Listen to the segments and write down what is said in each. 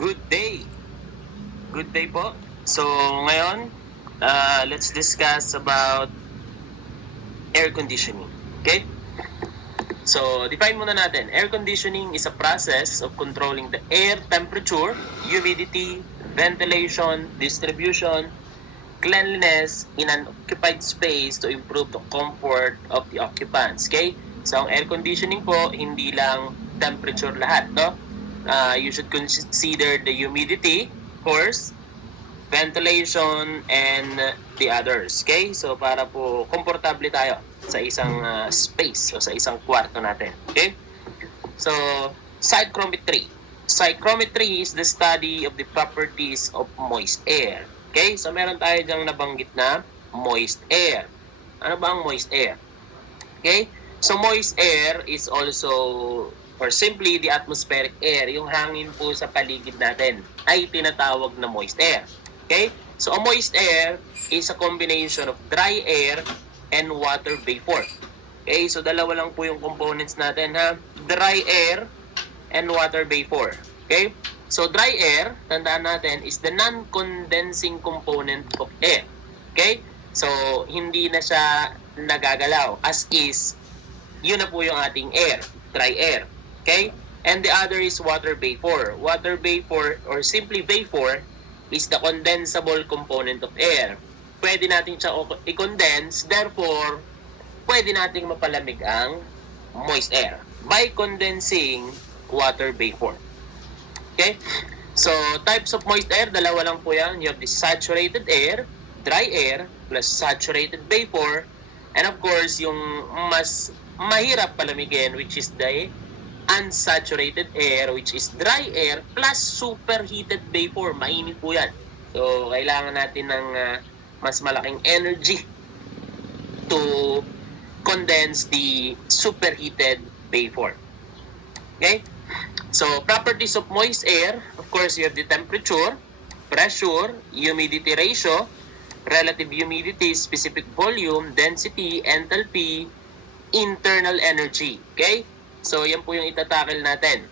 Good day! Good day po. So, ngayon, let's discuss about air conditioning. Okay? So, define muna natin. Air conditioning is a process of controlling the air temperature, humidity, ventilation, distribution, cleanliness in an occupied space to improve the comfort of the occupants. Okay? So, ang air conditioning po, hindi lang temperature lahat, no? You should consider the humidity, of course, ventilation, and the others. Okay? So, para po komportable tayo sa isang space o sa isang kwarto natin. Okay? So, psychrometry. Psychrometry is the study of the properties of moist air. Okay? So, meron tayo dyang nabanggit na moist air. Ano ba ang moist air? Okay? So, moist air is also, or simply, the atmospheric air. Yung hangin po sa paligid natin ay tinatawag na moist air. Okay? So, a moist air is a combination of dry air and water vapor. Okay? So, dalawa lang po yung components natin, ha? Dry air and water vapor. Okay? So, dry air, tandaan natin, is the non-condensing component of air. Okay? So, hindi na siya nagagalaw. As is, yun na po yung ating air, dry air. Okay? And the other is water vapor. Water vapor, or simply vapor, is the condensable component of air. Pwede natin siya i-condense, therefore, pwede nating mapalamig ang moist air by condensing water vapor. Okay? So, types of moist air, dalawa lang po yan. You have the saturated air, dry air, plus saturated vapor, and of course, yung mas mahirap palamigin, which is the unsaturated air, which is dry air, plus superheated vapor. Mainit po yan. So, kailangan natin ng mas malaking energy to condense the superheated vapor. Okay? So, properties of moist air, of course, you have the temperature, pressure, humidity ratio, relative humidity, specific volume, density, enthalpy, internal energy. Okay? So, yan po yung itatakil natin.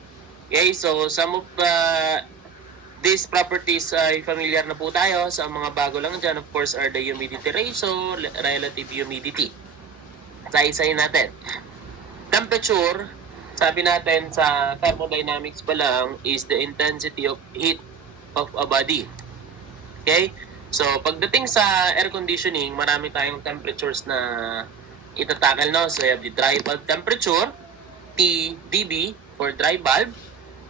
Okay? So, some of these properties ay familiar na po tayo. Sa mga bago lang dyan, of course, are the humidity ratio, relative humidity. Isa-isahin natin. Temperature, sabi natin sa thermodynamics pa lang, is the intensity of heat of a body. Okay? So, pagdating sa air conditioning, marami tayong temperatures na itatakil, no? So, you have the dry bulb temperature, TDB, for dry bulb.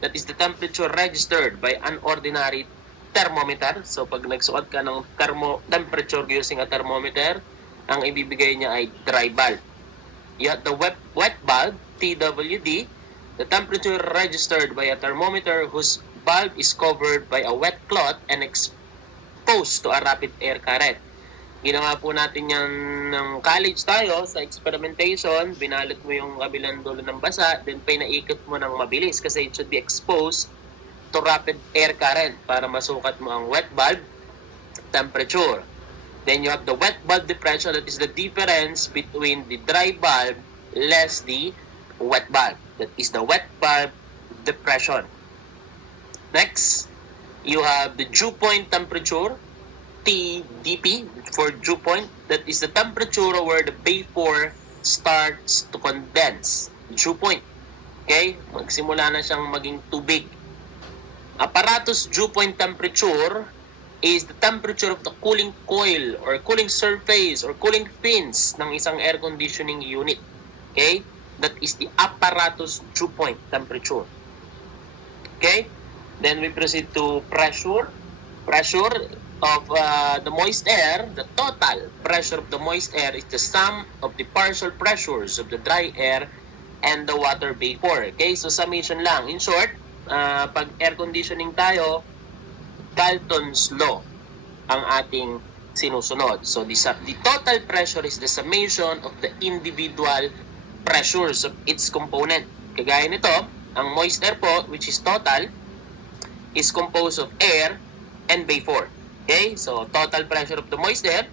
That is the temperature registered by an ordinary thermometer. So, pag nagsuot ka ng temperature using a thermometer, ang ibibigay niya ay dry bulb. You have the wet bulb, TWD, the temperature registered by a thermometer whose bulb is covered by a wet cloth and exposed to a rapid air current. Ginawa po natin yan ng college tayo sa experimentation. Binalot mo yung kabilang dulo ng basa, then pinaikot mo ng mabilis kasi it should be exposed to rapid air current para masukat mo ang wet bulb temperature. Then you have the wet bulb depression, that is the difference between the dry bulb less the wet bulb. That is the wet bulb depression. Next, you have the dew point temperature, TDP, for dew point. That is the temperature where the vapor starts to condense. Dew point. Okay? Magsimula na siyang maging tubig. Apparatus dew point temperature is the temperature of the cooling coil or cooling surface or cooling fins ng isang air conditioning unit. Okay? That is the apparatus dew point temperature. Okay? Then we proceed to pressure. Pressure of the moist air, the total pressure of the moist air is the sum of the partial pressures of the dry air and the water vapor. Okay? So, summation lang. In short, pag air conditioning tayo, Dalton's law ang ating sinusunod. So, the total pressure is the summation of the individual pressures of its component. Kagaya nito, ang moist air po, which is total, is composed of air and vapor. Okay? So, total pressure of the moist air,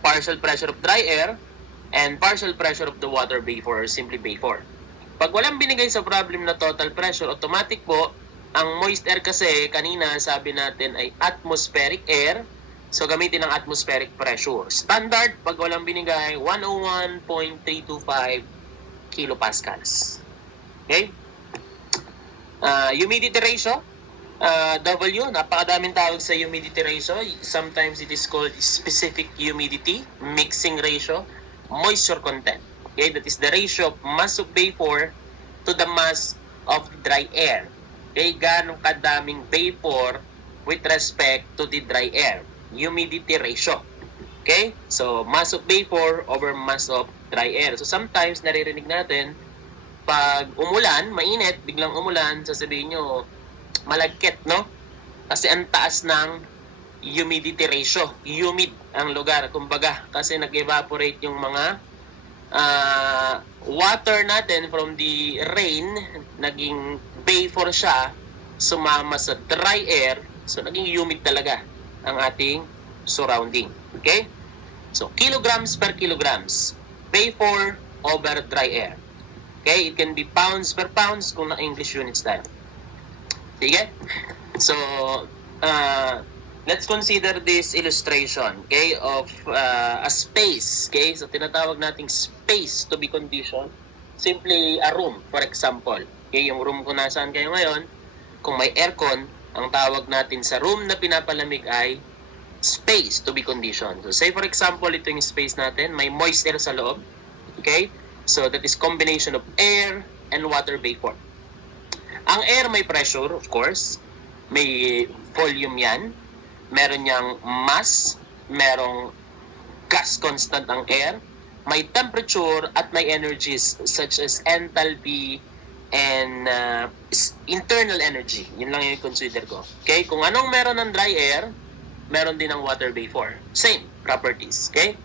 partial pressure of dry air, and partial pressure of the water vapor or simply vapor. Pag walang binigay sa problem na total pressure, automatic po, Ang moist air kasi, kanina sabi natin ay atmospheric air. So, gamitin ang atmospheric pressure. Standard, pag walang binigay, 101.325 kilopascals. Okay? Humidity ratio, W, napakadaming tawag sa humidity ratio. Sometimes it is called specific humidity, mixing ratio, moisture content. Okay, that is the ratio of mass of vapor to the mass of dry air. Okay, ganong kadaming vapor with respect to the dry air. Humidity ratio. Okay, so mass of vapor over mass of dry air. So sometimes naririnig natin, pag umulan, mainit, biglang umulan, sasabihin nyo, malagkit, no? Kasi ang taas ng humidity ratio. Humid ang lugar, kumbaga, kasi nag-evaporate yung mga water natin from the rain, naging vapor siya, sumama sa dry air, so naging humid talaga ang ating surrounding. Okay? So, kilograms per kilograms, vapor over dry air. Okay? It can be pounds per pounds kung na-English units tayo. Sige? So, let's consider this illustration, okay, of a space. Okay? So, tinatawag nating space to be conditioned. Simply a room, for example. Okay? Yung room kung nasaan kayo ngayon, kung may aircon, ang tawag natin sa room na pinapalamig ay space to be conditioned. So, say for example, ito yung space natin, may moist air sa loob. Okay? So, that is combination of air and water vapor. Ang air may pressure, of course. May volume yan. Meron niyang mass. Merong gas constant ang air. May temperature at may energies such as enthalpy and internal energy. Yun lang yung consider ko. Okay? Kung anong meron ng dry air, meron din ng water vapor. Same properties. Okay?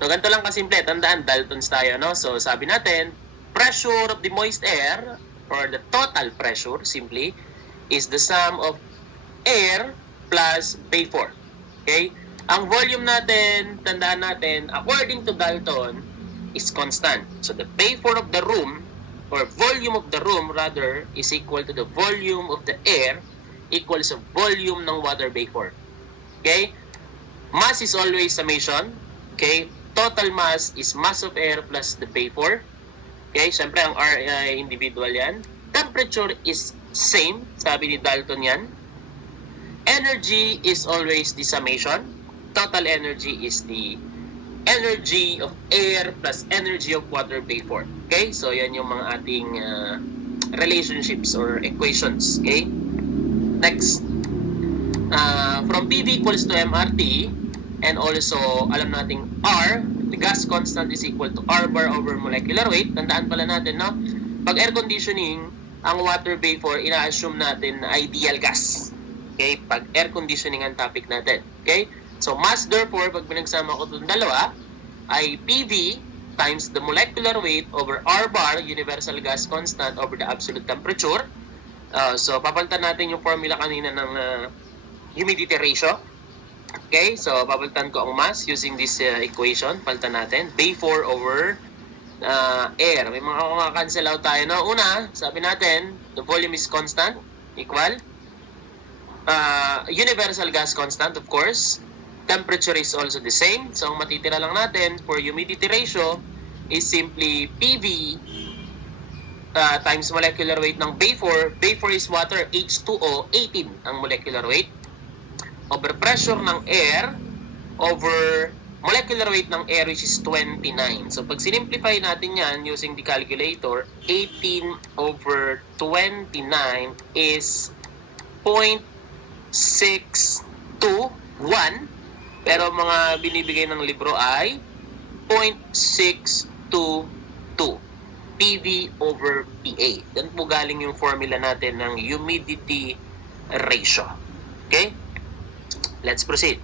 So, ganito lang kasimple. Tandaan, Daltons tayo, no? So, sabi natin, pressure of the moist air, or the total pressure, simply, is the sum of air plus vapor. Okay? Ang volume natin, tandaan natin, according to Dalton, is constant. So, the vapor of the room, or volume of the room, rather, is equal to the volume of the air equals sa volume ng water vapor. Okay? Mass is always summation. Okay? Total mass is mass of air plus the vapor. Okay? Siyempre, ang R ay individual yan. Temperature is same. Sabi ni Dalton yan. Energy is always the summation. Total energy is the energy of air plus energy of water vapor. Okay? So, yan yung mga ating relationships or equations. Okay? Next. From PV equals to MRT, and also, alam nating R, the gas constant is equal to R bar over molecular weight. Tandaan pala natin, no? Pag air conditioning, ang water vapor, ina-assume natin na ideal gas. Okay? Pag air conditioning ang topic natin. Okay? So, mass, therefore, pag pinagsama ko itong dalawa, ay PV times the molecular weight over R bar, universal gas constant, over the absolute temperature. So, papalitan natin yung formula kanina ng humidity ratio. Okay? So, papalitan ko ang mass using this equation. Palitan natin. Vapor over air. May mga kumakancel out tayo. No? Una, sabi natin, the volume is constant, equal. Universal gas constant, of course. Temperature is also the same. So, ang matitira lang natin for humidity ratio is simply PV times molecular weight ng vapor. Vapor is water, H2O, 18 ang molecular weight. Over pressure ng air, over molecular weight ng air, which is 29. So, pag sinimplify natin yan using the calculator, 18 over 29 is 0.621. Pero mga binibigay ng libro ay 0.622. PV over PA. Yan po galing yung formula natin ng humidity ratio. Okay? Let's proceed.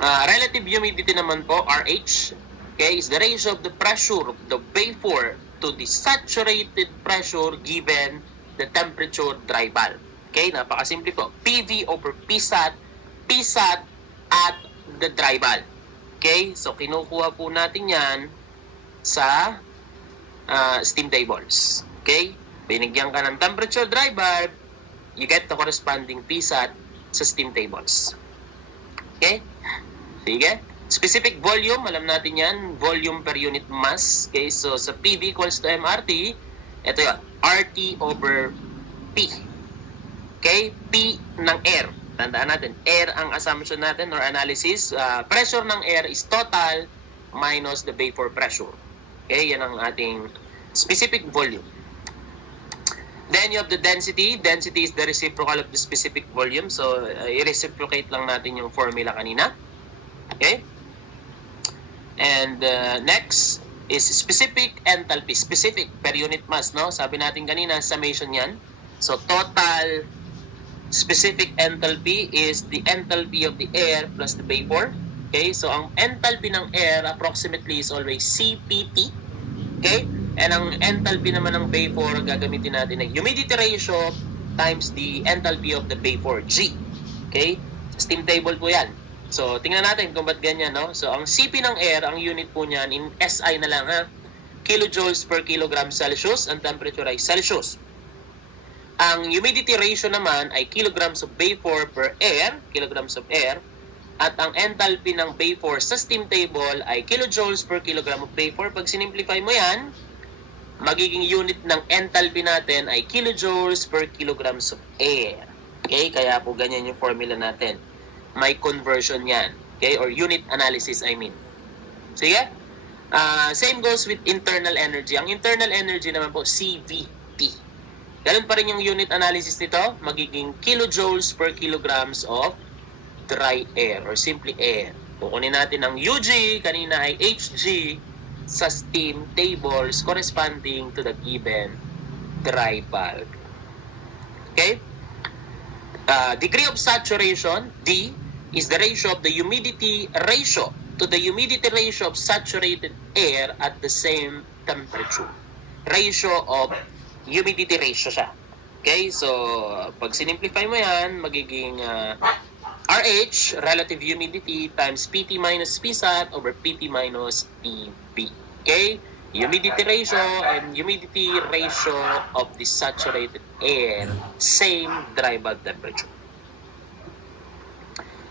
Relative humidity naman po, RH, okay, is the ratio of the pressure of the vapor to the saturated pressure given the temperature dry bulb. Okay? Napakasimple po. PV over PSAT, PSAT at the dry bulb. Okay? So, kinukuha po natin yan sa steam tables. Okay? Binigyan ka ng temperature dry bulb, you get the corresponding PSAT sa steam tables. Okay? Sige. Specific volume, alam natin yan, volume per unit mass. Okay, so sa PV equals to MRT, ito yun, RT over P. Okay, P ng air. Tandaan natin, air ang assumption natin or analysis. Pressure ng air is total minus the vapor pressure. Okay, yan ang ating specific volume. Then you have the density. Density is the reciprocal of the specific volume. So, i-reciprocate lang natin yung formula kanina. Okay? And next is specific enthalpy. Specific per unit mass, no? Sabi natin kanina, summation yan. So, total specific enthalpy is the enthalpy of the air plus the vapor. Okay? So, ang enthalpy ng air approximately is always CPT. Okay? And ang enthalpy naman ng vapor, gagamitin natin ng humidity ratio times the enthalpy of the vapor, G. Okay? Steam table po yan. So, tingnan natin kung ba't ganyan, no? So, ang CP ng air, ang unit po niyan, in SI na lang, ha? Kilojoules per kilogram Celsius, ang temperature ay Celsius. Ang humidity ratio naman ay kilograms of vapor per air, kilograms of air, at ang enthalpy ng vapor sa steam table ay kilojoules per kilogram of vapor. Pag sinimplify mo yan, magiging unit ng enthalpy natin ay kilojoules per kilograms of air. Okay? Kaya po ganyan yung formula natin. May conversion yan. Okay? Or unit analysis, I mean. Sige? Same goes with internal energy. Ang internal energy naman po, CVT. Ganun pa rin yung unit analysis nito. Magiging kilojoules per kilograms of dry air or simply air. Kukunin natin ang UG, kanina ay HG, sa steam tables corresponding to the given dry bulb. Okay? Degree of saturation, D, is the ratio of the humidity ratio to the humidity ratio of saturated air at the same temperature. Ratio of humidity ratio siya. Okay? So, pag sinimplify mo yan, magiging RH, relative humidity, times PT minus PSAT over PT minus PV. Okay? Humidity ratio and humidity ratio of the saturated air, same dry bulb temperature.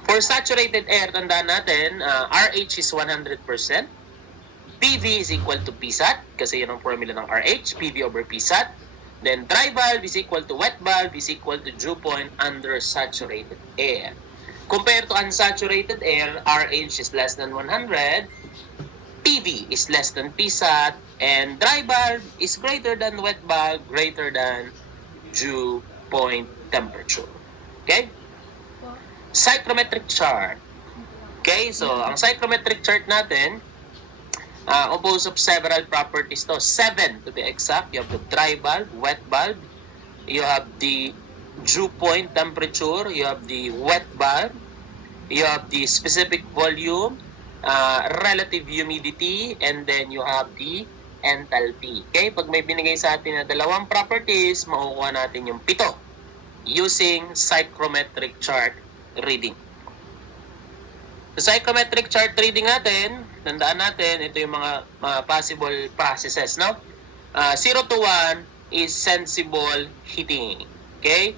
For saturated air, tandaan natin, RH is 100%. PV is equal to PSAT, kasi yun ang formula ng RH, PV over PSAT. Then dry bulb is equal to wet bulb is equal to dew point under saturated air. Compared to unsaturated air, RH is less than 100, PV is less than PSAT, and dry bulb is greater than wet bulb, greater than dew point temperature. Okay? Psychrometric chart. Okay, so ang psychrometric chart natin, composed of several properties to. 7 to be exact. You have the dry bulb, wet bulb, you have the dew point temperature, you have the wet bulb, you have the specific volume, relative humidity, and then you have the enthalpy. Okay? Pag may binigay sa atin na dalawang properties, makukuha natin yung 7 using psychrometric chart reading. Sa psychrometric chart reading natin, tandaan natin, ito yung mga possible processes, no? 0 to 1 is sensible heating. Okay?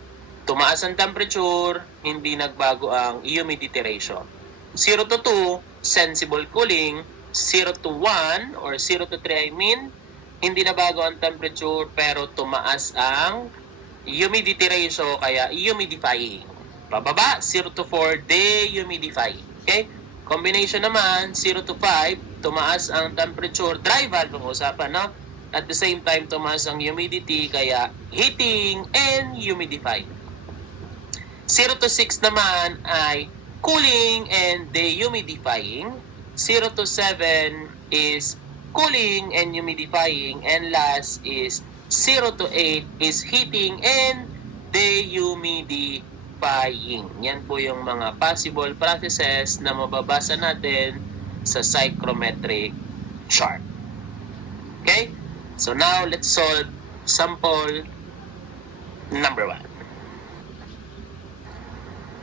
Tumaas ang temperature, hindi nagbago ang humidity ratio. 0 to 2, sensible cooling. 0 to 1 or 0 to 3 I mean, hindi na bago ang temperature pero tumaas ang humidity ratio kaya humidifying. Pababa, 0 to 4, dehumidifying. Okay? Combination naman, 0 to 5, tumaas ang temperature, dry valve ang usapan, no? At the same time, tumaas ang humidity kaya heating and humidifying. 0 to 6 naman ay cooling and dehumidifying. 0 to 7 is cooling and humidifying. And last is 0 to 8 is heating and dehumidifying. Yan po yung mga possible processes na mababasa natin sa psychrometric chart. Okay? So now, let's solve sample number 1.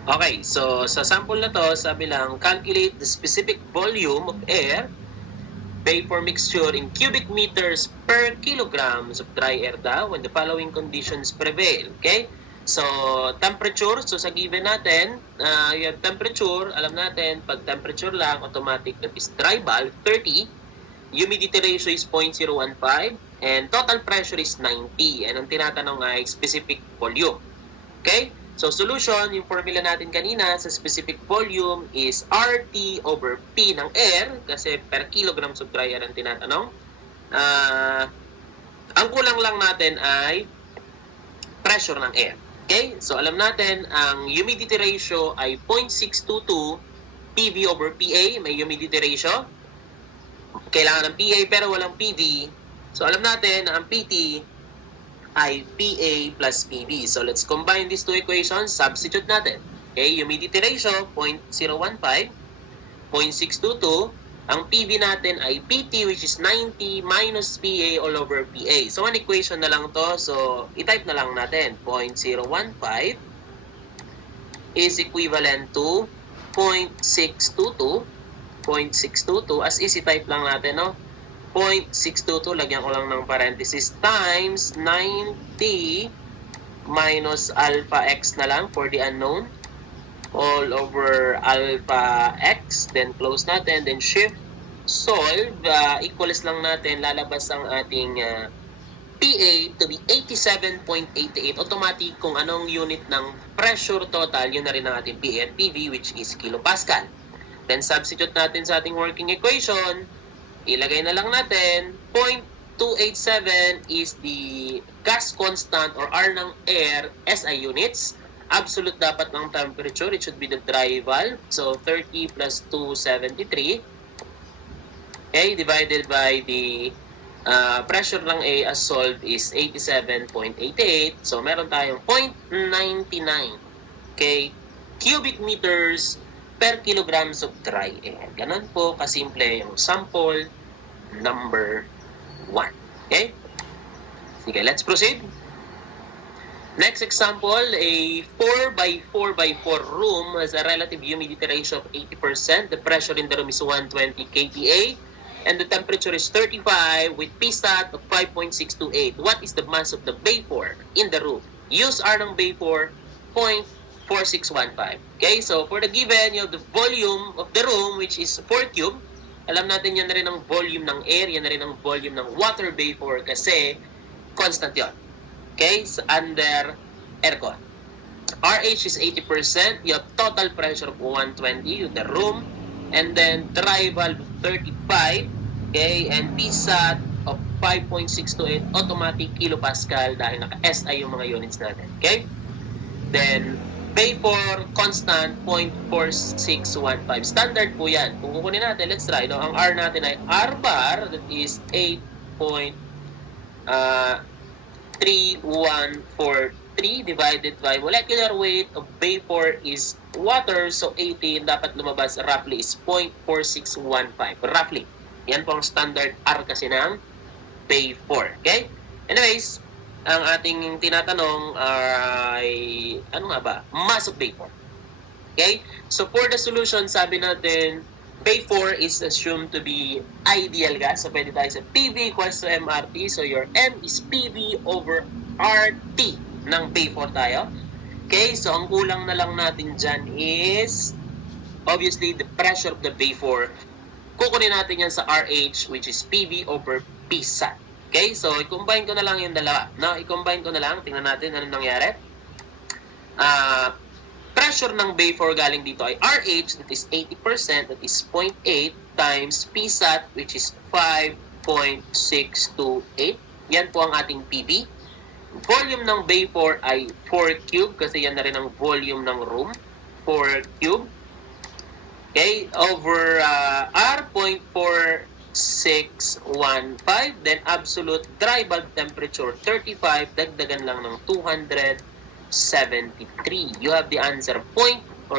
Okay, so sa sample na to, sabi lang, calculate the specific volume of air Vapor mixture in cubic meters per kilograms of dry air daw when the following conditions prevail. Okay? So, temperature. So, sa given natin, yung temperature, alam natin, pag temperature lang, automatic, that is dry bulb, 30. Humidity ratio is 0.015. And total pressure is 90. And ang tinatanong ay specific volume. Okay? So, solution, yung formula natin kanina sa specific volume is RT over P ng air kasi per kilograms of dry air ang tinatanong. Ang kulang lang natin ay pressure ng air. Okay? So, alam natin, ang humidity ratio ay 0.622 PV over PA. May humidity ratio. Kailangan ng PA pero walang PV. So, alam natin na ang PT ay PA plus PV. So, let's combine these two equations. Substitute natin. Okay? Humidity ratio, 0.015. 0.622. Ang PV natin ay PT which is 90 minus PA all over PA. So, one equation na lang to. So, i-type na lang natin. 0.015 is equivalent to 0.622. 0.622. As is, i-type lang natin, no? 0.622, lagyan ko lang ng parenthesis, times 90 minus alpha x na lang for the unknown. All over alpha x, then close natin, then shift, solve, equals lang natin, lalabas ang ating PA to be 87.88. Automatic kung anong unit ng pressure total, yun na rin ang ating PA at PV, which is kilopascal. Then substitute natin sa ating working equation, ilagay na lang natin, 0.287 is the gas constant or R ng air, SI units. Absolute dapat ng temperature, it should be the dry valve. So, 30 plus 273. Okay, divided by the pressure ng A as solved is 87.88. So, meron tayong 0.99. Okay, cubic meters per kilograms of dry air. Ganun po kasimple yung sample number 1. Okay? Sige, let's proceed. Next example, a 4x4x4 room has a relative humidity ratio of 80%. The pressure in the room is 120 kPa. And the temperature is 35 with Psat of 5.628. What is the mass of the vapor in the room? Use R ng vapor, 0.4615. Okay, so for the given, you have the volume of the room, which is 4 cube. Alam natin yan na rin ang volume ng air, yan na rin ang volume ng water vapor kasi constant yon. Okay, so under aircon. RH is 80%. You have total pressure of 120 in the room. And then dry valve 35. Okay, and Psat of 5.628 automatic kilopascal dahil naka-SI yung mga units natin. Okay? Then vapor constant 0.4615. Standard po yan. Kung kukunin natin, let's try. No? Ang R natin ay R bar, that is 8.3143 divided by molecular weight of vapor is water. So 18, dapat lumabas roughly is 0.4615. Roughly. Yan po ang standard R kasi ng vapor. Okay? Anyways, ang ating tinatanong ay, ano nga ba? Mass of vapor. Okay? So for the solution, sabi natin, vapor is assumed to be ideal gas. So pwede tayo sa PV equals to MRT. So your M is PV over RT ng vapor tayo. Okay? So ang kulang na lang natin dyan is, obviously, the pressure of the vapor. Kukunin natin yan sa RH, which is PV over Psat. Okay, so i-combine ko na lang yung dalawa. No? I-combine ko na lang. Tingnan natin anong nangyari. Pressure ng vapor galing dito ay RH, that is 80%, that is 0.8 times Psat, which is 5.628. Yan po ang ating PV. Volume ng vapor ay 4 cube kasi yan na rin ang volume ng room. 4 cube. Okay, over R.4615, then absolute dry bulb temperature 35, dagdagan lang ng 273. You have the answer 2.03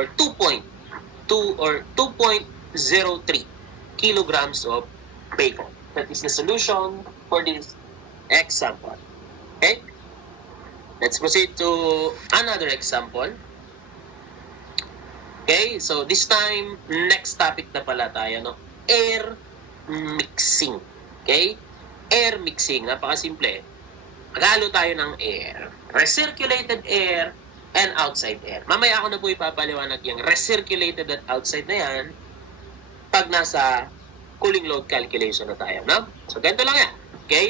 kilograms of vapor. That is the solution for this example. Okay, let's proceed to another example. Okay, so this time, next topic na pala tayo, no? Air mixing. Okay? Air mixing. Napakasimple. Maghalo tayo ng air. Recirculated air and outside air. Mamaya ako na po ipapaliwanag yung recirculated at outside na yan pag nasa cooling load calculation na tayo. No? So, ganito lang yan. Okay?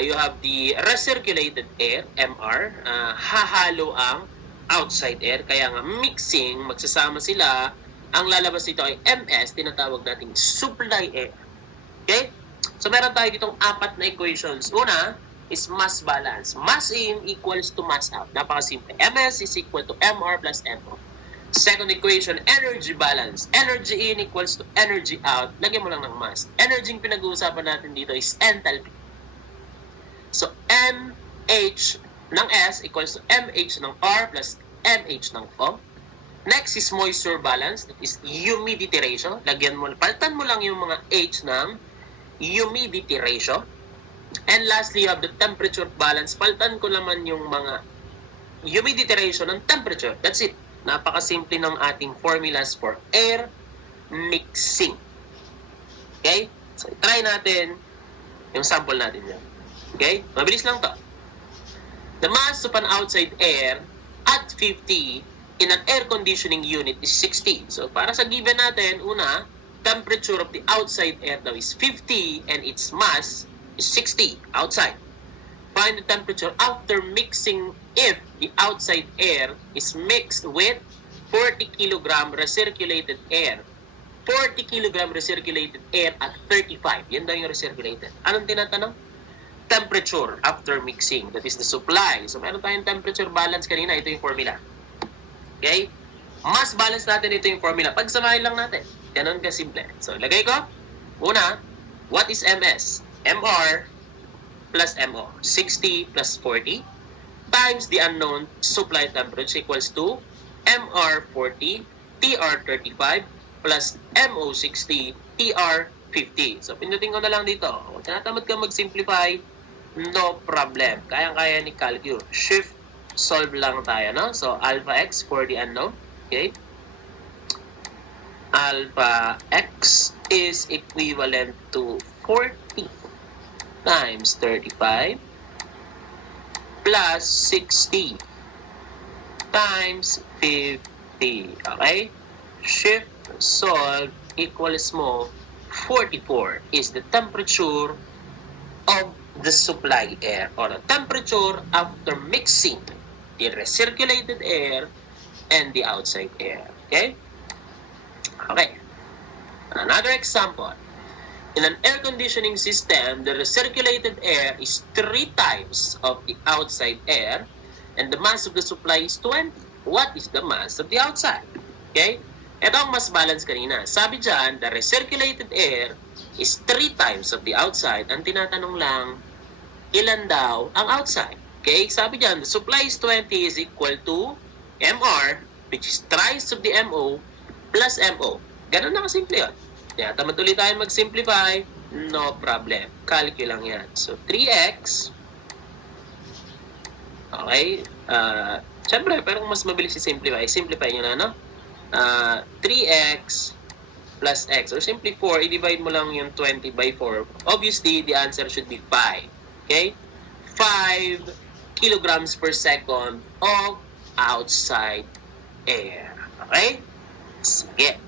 You have the recirculated air, MR. Hahalo ang outside air. Kaya nga mixing, magsasama sila. Ang lalabas dito ay MS, tinatawag nating supply air. Okay? So, meron tayo ditong 4 na equations. Una is mass balance. Mass in equals to mass out. Napakasimple. MS is equal to MR plus MO. Second equation, energy balance. Energy in equals to energy out. Lagyan mo lang ng mass. Energy yung pinag-uusapan natin dito is enthalpy. So, MH ng S equals to MH ng R plus MH ng O. Next is moisture balance. That is humidity ratio. Lagyan mo, palitan mo lang yung mga H ng humidity ratio. And lastly, you have the temperature balance. Palitan ko naman yung mga humidity ratio ng temperature. That's it. Napakasimple ng ating formulas for air mixing. Okay? So, try natin yung sample natin yan. Okay? Mabilis lang to. The mass of an outside air at 50 in an air conditioning unit is 60. So, para sa given natin, una, temperature of the outside air daw is 50 and its mass is 60 outside. Find the temperature after mixing if the outside air is mixed with 40 kg recirculated air. 40 kg recirculated air at 35. Yan daw yung recirculated. Anong tinatanong? Temperature after mixing. That is the supply. So, meron tayong temperature balance kanina. Ito yung formula. Okay? Mass balance natin, ito yung formula. Pagsamahin lang natin. Ganon ka simple. So, lagay ko. Una, what is MS? MR plus MO. 60 plus 40 times the unknown supply temperature equals to MR 40, TR 35 plus MO 60, TR 50. So, pindutin ko na lang dito. Kung tinatamad ka mag-simplify, no problem. Kayang-kaya ni Calcu. Shift, solve lang tayo, no? So, alpha x for the unknown. Okay? Alpha x is equivalent to 40 times 35 plus 60 times 50. Okay? Shift, solve, equals mo 44 is the temperature of the supply air or the temperature after mixing the recirculated air and the outside air. Okay? Okay. Another example. In an air conditioning system, the recirculated air is 3 times of the outside air and the mass of the supply is 20. What is the mass of the outside? Okay? Ito ang mass balance kanina. Sabi dyan, the recirculated air is 3 times of the outside. Ang tinatanong lang, ilan daw ang outside? Okay? Sabi dyan, the supply is 20 is equal to MR, which is thrice of the MO plus MO. Ganun na kasimple yun. Kaya tamad ulit tayo mag-simplify, no problem. Calcu lang yan. So, 3x. Okay. Siyempre, pero kung mas mabilis i-simplify, simplify nyo na, no? 3x plus x. Or simply 4, i-divide mo lang yung 20 by 4. Obviously, the answer should be 5. Okay? 5 kilograms per second of outside air. Okay? Sige.